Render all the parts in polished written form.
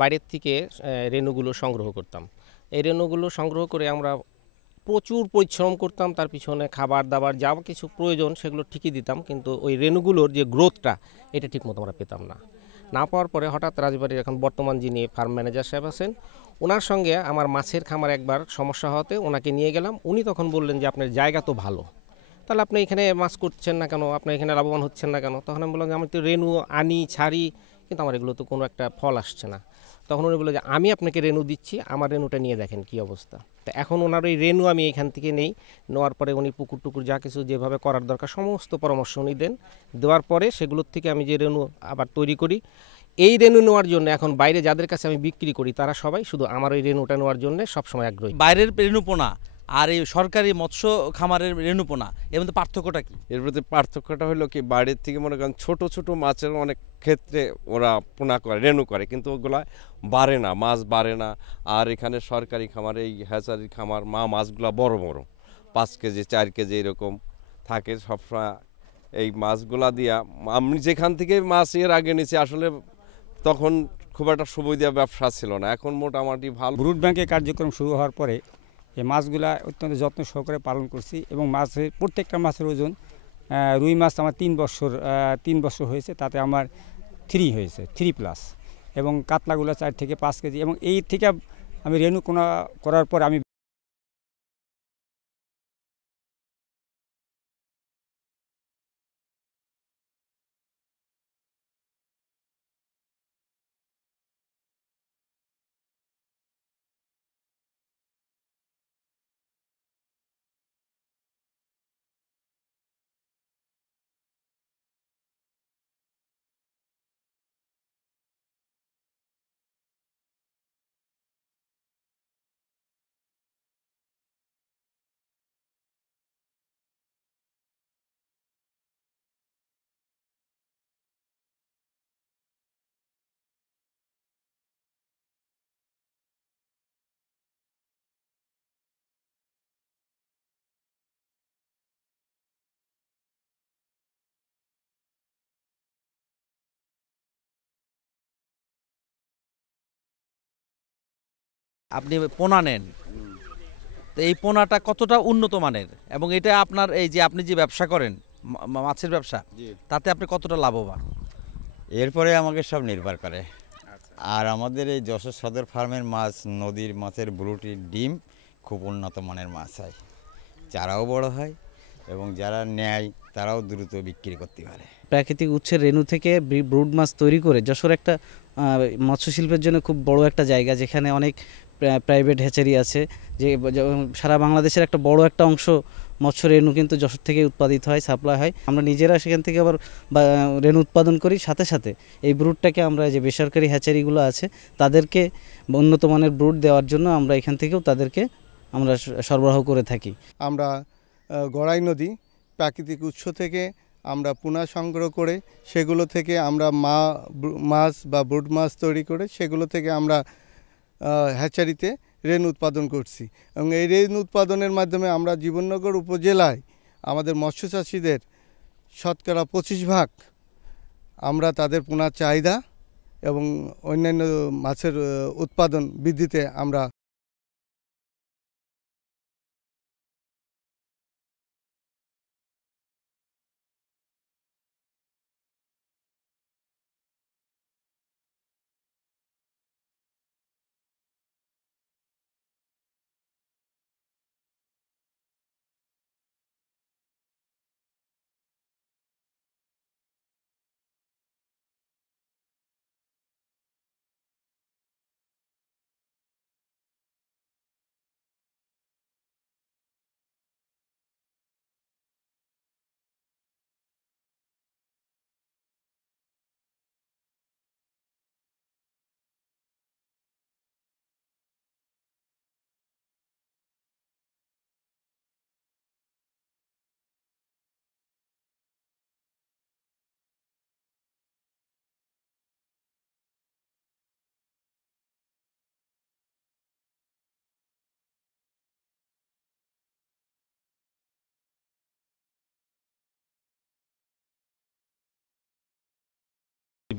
বাইরের থেকে রেণুগুলো সংগ্রহ করতাম। এই রেণুগুলো সংগ্রহ করে আমরা প্রচুর পরিশ্রম করতাম, তার পিছনে খাবার দাবার যা কিছু প্রয়োজন সেগুলো ঠিকই দিতাম, কিন্তু ওই রেণুগুলোর যে গ্রোথটা এটা ঠিকমতো আমরা পেতাম না। না পাওয়ার পরে হঠাৎ রাজবাড়ির এখন বর্তমান যিনি ফার্ম ম্যানেজার সাহেব আছেন, ওনার সঙ্গে আমার মাছের খামার একবার সমস্যা হতে ওনাকে নিয়ে গেলাম। উনি তখন বললেন যে আপনার জায়গা তো ভালো, তাহলে আপনি এখানে মাছ করছেন না কেন, আপনি এখানে লাভবান হচ্ছেন না কেন? তখন আমি বললাম যে আমি তো রেণু আনি ছাড়ি, কিন্তু আমার এগুলো তো কোনো একটা ফল আসছে না। তখন উনি বললো যে আমি আপনাকে রেণু দিচ্ছি, আমার রেণুটা নিয়ে দেখেন কি অবস্থা। তো এখন ওনার ওই রেণু আমি এখান থেকে নেই, নেওয়ার পরে উনি পুকুর টুকুর যা কিছু যেভাবে করার দরকার সমস্ত পরামর্শ উনি দেন। দেওয়ার পরে সেগুলোর থেকে আমি যে রেণু আবার তৈরি করি, এই রেণু নেওয়ার জন্য এখন বাইরে যাদের কাছে আমি বিক্রি করি তারা সবাই শুধু আমার ওই রেণুটা নেওয়ার জন্য সবসময় আগ্রহী। বাইরের রেণুপোনা আর এই সরকারি মৎস্য খামারের রেণুপোনা এর মধ্যে পার্থক্যটা কি? এর মধ্যে পার্থক্যটা হলো কি, বাইরের থেকে মনে করেন ছোট ছোট মাছের অনেক ক্ষেত্রে ওরা পোনা করে, রেণু করে, কিন্তু ওগুলা বাড়ে না, মাছ বাড়ে না। আর এখানে সরকারি খামার, এই হ্যাচারির খামার, মাছগুলা বড় বড় 5 কেজি 4 কেজি এরকম থাকে সবসময়। এই মাছগুলা দিয়া আমি যেখান থেকে মাছ এর আগে নিয়েছি আসলে তখন খুব একটা সুবিধা ব্যবসা ছিল না, এখন মোটামুটি ভালো। ব্রুড ব্যাংকের কার্যক্রম শুরু হওয়ার পরে এই মাছগুলা অত্যন্ত যত্ন সহকারে পালন করছি এবং মাছের প্রত্যেকটা মাছের ওজন, রুই মাছ আমার 3 বছর হয়েছে, তাতে আমার 3 হয়েছে, 3+। এবং কাতলাগুলো 4 থেকে 5 কেজি। এবং এই থেকে আমি রেণু করার পর আমি আপনি পোনা নেন, তো এই পোনাটা কতটা উন্নত মানের এবং এটা আপনার এই যে আপনি যে ব্যবসা করেন মাছের ব্যবসা, তাতে আপনি কতটা লাভবান? এরপরে আমাকে সব নির্ভর করে। আর আমাদের এই যশোর সদর ফার্মের মাছ, নদীর মাছের ব্রুটির ডিম খুব উন্নত মানের মাছ হয়, চারাও বড় হয় এবং যারা নেয় তারাও দ্রুত বিক্রি করতে পারে। প্রাকৃতিক উৎসের রেণু থেকে ব্রুড মাছ তৈরি করে যশোর একটা মৎস্য শিল্পের জন্য খুব বড় একটা জায়গা, যেখানে অনেক প্রাইভেট হ্যাচারি আছে। যে সারা বাংলাদেশের একটা বড় একটা অংশ মৎস্য রেণু কিন্তু যশোর থেকে উৎপাদিত হয়, সাপ্লাই হয়। আমরা নিজেরা সেখান থেকে আবার রেণু উৎপাদন করি, সাথে সাথে এই ব্রুডটাকে আমরা যে বেসরকারি হ্যাচারিগুলো আছে তাদেরকে উন্নত মানের ব্রুড দেওয়ার জন্য আমরা এখান থেকেও তাদেরকে আমরা সরবরাহ করে থাকি। আমরা গড়াই নদী প্রাকৃতিক উৎস থেকে আমরা পোনা সংগ্রহ করে সেগুলো থেকে আমরা মাছ বা ব্রুড মাছ তৈরি করে সেগুলো থেকে আমরা হ্যাচারিতে রেণু উৎপাদন করছি। এবং এই রেণু উৎপাদনের মাধ্যমে আমরা জীবননগর উপজেলায় আমাদের মৎস্য চাষিদের শতকরা 25% আমরা তাদের পোনার চাহিদা এবং অন্যান্য মাছের উৎপাদন বৃদ্ধিতে আমরা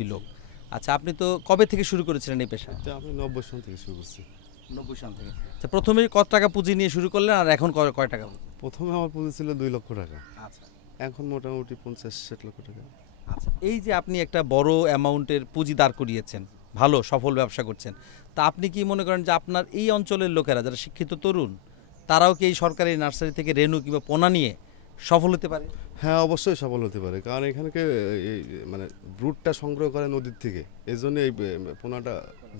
লোক আচ্ছা, আপনি তো কবে থেকে শুরু করেছিলেন এই পেশা? এটা আমি 90 সন থেকে শুরু করছি। 90 সাল থেকে। আচ্ছা, প্রথমে কত টাকা পুঁজি নিয়ে শুরু করলেন আর এখন কয় টাকা? প্রথমে আমার পুঁজি ছিল 2 লক্ষ টাকা, আচ্ছা এখন মোটামুটি 50-60 লক্ষ টাকা। আচ্ছা, এই যে আপনি একটা বড় অ্যামাউন্টের পুঁজি দাঁড় করিয়েছেন, ভালো সফল ব্যবসা করছেন, তা আপনি কি মনে করেন যে আপনার এই অঞ্চলের লোকেরা যারা শিক্ষিত তরুণ, তারাও কি এই সরকারি নার্সারি থেকে রেনু কিংবা পোনা নিয়ে সফল হতে পারে? হ্যাঁ, অবশ্যই সফল হতে পারে, কারণ এখানকে এই মানে ব্রুটটা সংগ্রহ করে নদীর থেকে, এই জন্য এই পোনাটা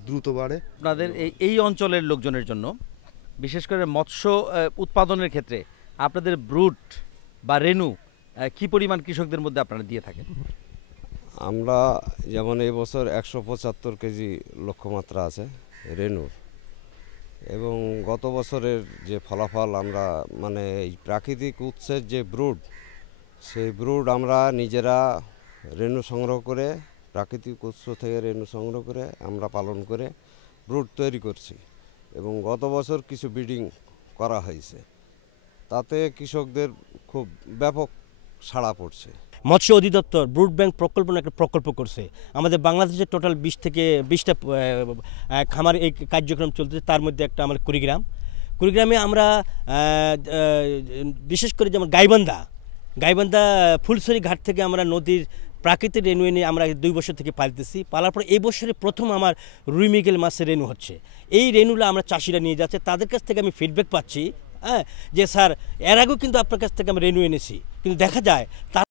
দ্রুত বাড়ে। আপনাদের এই অঞ্চলের লোকজনের জন্য, বিশেষ করে মৎস্য উৎপাদনের ক্ষেত্রে আপনাদের ব্রুট বা রেনু কি পরিমাণ কৃষকদের মধ্যে আপনারা দিয়ে থাকেন? আমরা যেমন এই বছর 175 কেজি লক্ষ্যমাত্রা আছে রেনুর, এবং গত বছরের যে ফলাফল আমরা মানে এই প্রাকৃতিক উৎসের যে ব্রুড, সেই ব্রুড আমরা নিজেরা রেনু সংগ্রহ করে, প্রাকৃতিক উৎস থেকে রেনু সংগ্রহ করে আমরা পালন করে ব্রুড তৈরি করছি, এবং গত বছর কিছু ব্রিডিং করা হয়েছে, তাতে কৃষকদের খুব ব্যাপক সাড়া পড়ছে। মৎস্য অধিদপ্তর ব্রুড ব্যাংক প্রকল্প নামে একটা প্রকল্প করছে। আমাদের বাংলাদেশে টোটাল 20 থেকে 20টা খামার এই কার্যক্রম চলতেছে, তার মধ্যে একটা আমার কুড়িগ্রামে আমরা বিশেষ করে যেমন গাইবান্ধা ফুলছড়ি ঘাট থেকে আমরা নদীর প্রাকৃতিক রেনু এনে আমরা 2 বছর থেকে পালতেছি। পালার পর এই বছরে প্রথম আমার রুই মৃগেল মাছের রেনু হচ্ছে। এই রেনুগুলো আমরা চাষিরা নিয়ে যাচ্ছে, তাদের কাছ থেকে আমি ফিডব্যাক পাচ্ছি, হ্যাঁ, যে স্যার এর আগেও কিন্তু আপনার কাছ থেকে আমি রেনু এনেছি, কিন্তু দেখা যায় তার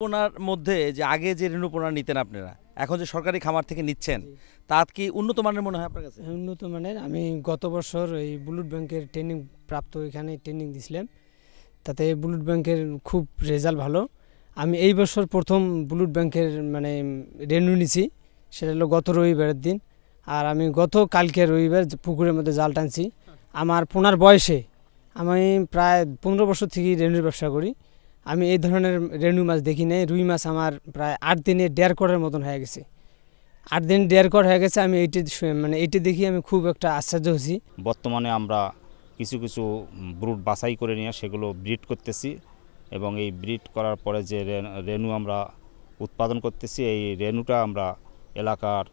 পোনার মধ্যে যে আগে যে রেনু পোনা নিতেন আপনারা, এখন যে সরকারি খামার থেকে নিচ্ছেন, তা কি উন্নত মানের মনে হয় আপনার কাছে? উন্নত মানের। আমি গত বছর এই ব্লুড ব্যাংকের ট্রেনিং প্রাপ্ত, এখানে ট্রেনিং দিছিলাম, তাতে ব্লুড ব্যাংকের খুব রেজাল্ট ভালো। আমি এই বছর প্রথম ব্লুড ব্যাংকের মানে রেনু নিছি, সেটা হলো গত রবিবারের দিন। আর আমি গত কালকে রবিবার পুকুরের মধ্যে জাল টানছি। আমার পোনার বয়সে আমি প্রায় 15 বছর থেকে রেনুর ব্যবসা করি। আমি এই ধরনের রেনু মাছ দেখি নাই। রুই মাছ আমার প্রায় 8 দিনে 1.5 করের মতন হয়ে গেছে। 8 দিন 1.5 কর হয়ে গেছে। আমি এইটা দেখি আমি খুব একটা আশ্চর্য হয়েছি। বর্তমানে আমরা কিছু ব্রুড বাছাই করে নিয়ে সেগুলো ব্রিড করতেছি, এবং এই ব্রিড করার পরে যে রেনু আমরা উৎপাদন করতেছি, এই রেনুটা আমরা এলাকার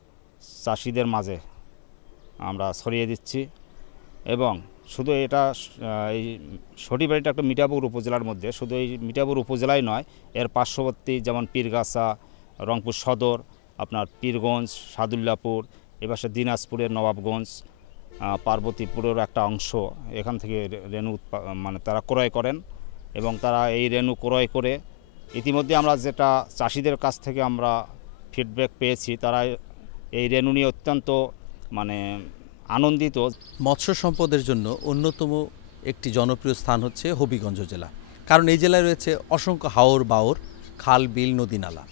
চাষিদের মাঝে আমরা ছড়িয়ে দিচ্ছি। এবং শুধু এটা এই সটিবাড়িটা একটা মিঠাপুর উপজেলার মধ্যে, শুধু এই মিঠাপুর উপজেলায় নয়, এর পার্শ্ববর্তী যেমন পীরগাছা, রংপুর সদর, আপনার পীরগঞ্জ, সাদুল্লাপুর, এপাশে দিনাজপুরের নবাবগঞ্জ, পার্বতীপুরের একটা অংশ, এখান থেকে রেনু মানে তারা ক্রয় করেন, এবং তারা এই রেনু ক্রয় করে ইতিমধ্যে আমরা যেটা চাষিদের কাছ থেকে আমরা ফিডব্যাক পেয়েছি, তারা এই রেনু নিয়ে অত্যন্ত মানে আনন্দিত। মৎস্য সম্পদের জন্য অন্যতম একটি জনপ্রিয় স্থান হচ্ছে হবিগঞ্জ জেলা, কারণ এই জেলায় রয়েছে অসংখ্য হাওর বাওর, খাল বিল, নদী নালা।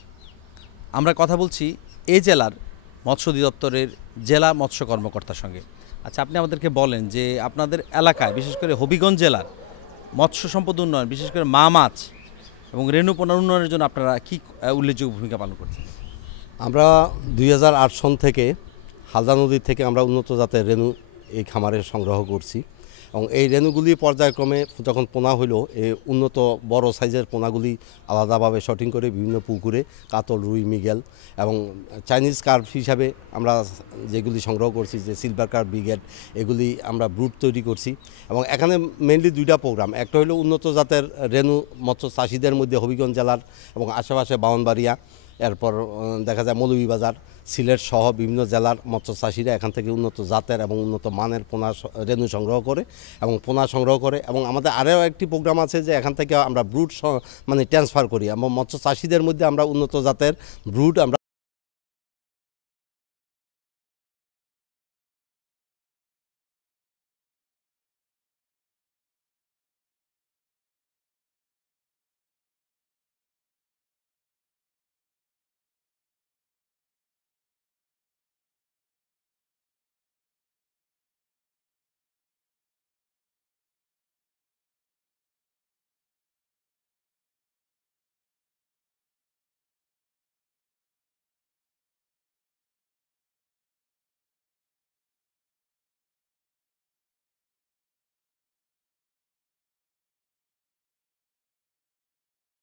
আমরা কথা বলছি এই জেলার মৎস্য অধিদপ্তরের জেলা মৎস্য কর্মকর্তার সঙ্গে। আচ্ছা, আপনি আমাদেরকে বলেন যে আপনাদের এলাকায় বিশেষ করে হবিগঞ্জ জেলার মৎস্য সম্পদ উন্নয়ন, বিশেষ করে মাছ এবং রেনু পোনার উন্নয়নের জন্য আপনারা কী উল্লেখযোগ্য ভূমিকা পালন করছেন? আমরা 2008 সন থেকে হালদা নদীর থেকে আমরা উন্নত জাতের রেনু এই খামারে সংগ্রহ করছি, এবং এই রেনুগুলি পর্যায়ক্রমে যখন পোনা হইল, এই উন্নত বড় সাইজের পোনাগুলি আলাদাভাবে শটিং করে বিভিন্ন পুকুরে কাতল, রুই, মৃগেল এবং চাইনিজ কার্প হিসাবে আমরা যেগুলি সংগ্রহ করছি, যে সিলভার কার্প, ব্রিগেড, এগুলি আমরা ব্রুড তৈরি করছি। এবং এখানে মেনলি 2টা প্রোগ্রাম, একটা হলো উন্নত জাতের রেনু মৎস্য চাষিদের মধ্যে হবিগঞ্জ জেলার এবং আশেপাশে বাউনবাড়িয়া এরপর দেখা যায় মৌলভীবাজার, সিলেট সহ বিভিন্ন জেলার মৎস্য চাষিরা এখান থেকে উন্নত জাতের এবং উন্নত মানের পোনা রেণু সংগ্রহ করে এবং আমাদের আরও একটি প্রোগ্রাম আছে যে এখান থেকে আমরা ব্রুড মানে ট্রান্সফার করি এবং মৎস্য চাষিদের মধ্যে আমরা উন্নত জাতের ব্রুড আমরা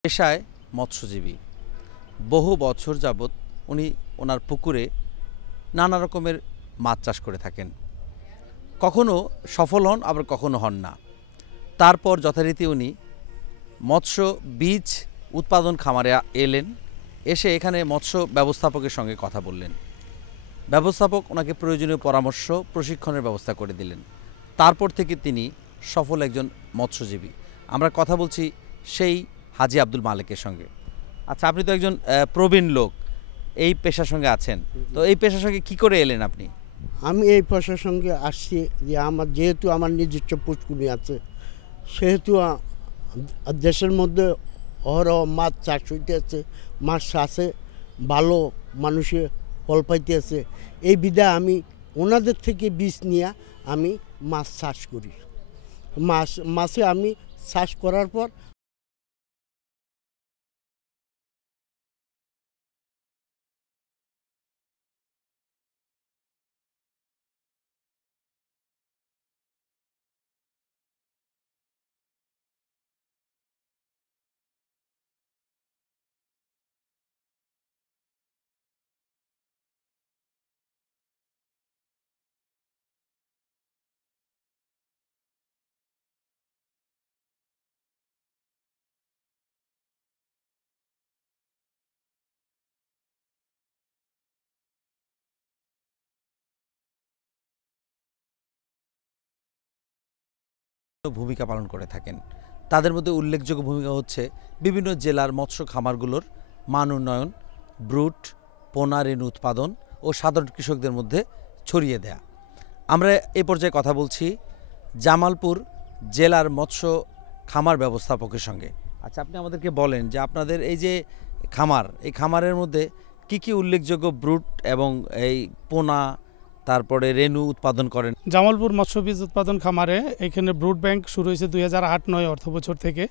পেশায় মৎস্যজীবী, বহু বছর যাবৎ উনি ওনার পুকুরে নানা রকমের মাছ চাষ করে থাকেন। কখনো সফল হন, আবার কখনো হন না। তারপর যথারীতি উনি মৎস্য বীজ উৎপাদন খামারে এলেন, এসে এখানে মৎস্য ব্যবস্থাপকের সঙ্গে কথা বললেন। ব্যবস্থাপক ওনাকে প্রয়োজনীয় পরামর্শ, প্রশিক্ষণের ব্যবস্থা করে দিলেন। তারপর থেকে তিনি সফল একজন মৎস্যজীবী। আমরা কথা বলছি সেই হাজী আব্দুল মালেকের সঙ্গে। আচ্ছা, আপনি তো একজন প্রবীণ লোক, এই পেশার সঙ্গে আছেন, তো এই পেশার সঙ্গে কি করে এলেন আপনি? আমি এই পেশার সঙ্গে আসছি যে যেহেতু আমার নিজস্ব পুষ্কুনি আছে, সেহেতু দেশের মধ্যে অহরহ মাছ চাষ হইতেছে, মাছ চাষে ভালো মানুষে ফল পাইতেছে। এই বিধায় আমি ওনাদের থেকে বীজ নিয়ে আমি মাছ চাষ করি। মাছে আমি চাষ করার পর ভূমিকা পালন করে থাকেন। তাদের মধ্যে উল্লেখযোগ্য ভূমিকা হচ্ছে বিভিন্ন জেলার মৎস্য খামারগুলোর মান উন্নয়ন, ব্রুড, পোনা রেণু উৎপাদন ও সাধারণ কৃষকদের মধ্যে ছড়িয়ে দেয়া। আমরা এই পর্যায়ে কথা বলছি জামালপুর জেলার মৎস্য খামার ব্যবস্থাপকের সঙ্গে। আচ্ছা, আপনি আমাদেরকে বলেন যে আপনাদের এই যে খামার, এই খামারের মধ্যে কি কি উল্লেখযোগ্য ব্রুড এবং এই পোনা তারপরে রেণু উৎপাদন করেন? জামালপুর মৎস্য বীজ উৎপাদন খামারে এখানে ব্রুড ব্যাংক শুরু হয়েছে 2008-09 অর্থ বছর থেকে।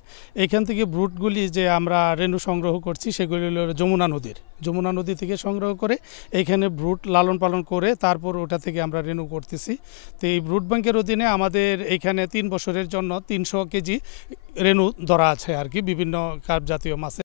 এখান থেকে ব্রুডগুলি যে আমরা রেণু সংগ্রহ করছি সেগুলি হলো যমুনা নদী থেকে সংগ্রহ করে এখানে ব্রুড লালন পালন করে তারপর ওটা থেকে আমরা রেণু করতেছি। তো এই ব্রুড ব্যাংকের অধীনে আমাদের এখানে 3 বছরের জন্য 300 কেজি রেণু ধরা আছে আর কি, বিভিন্ন কার্প জাতীয় মাছে।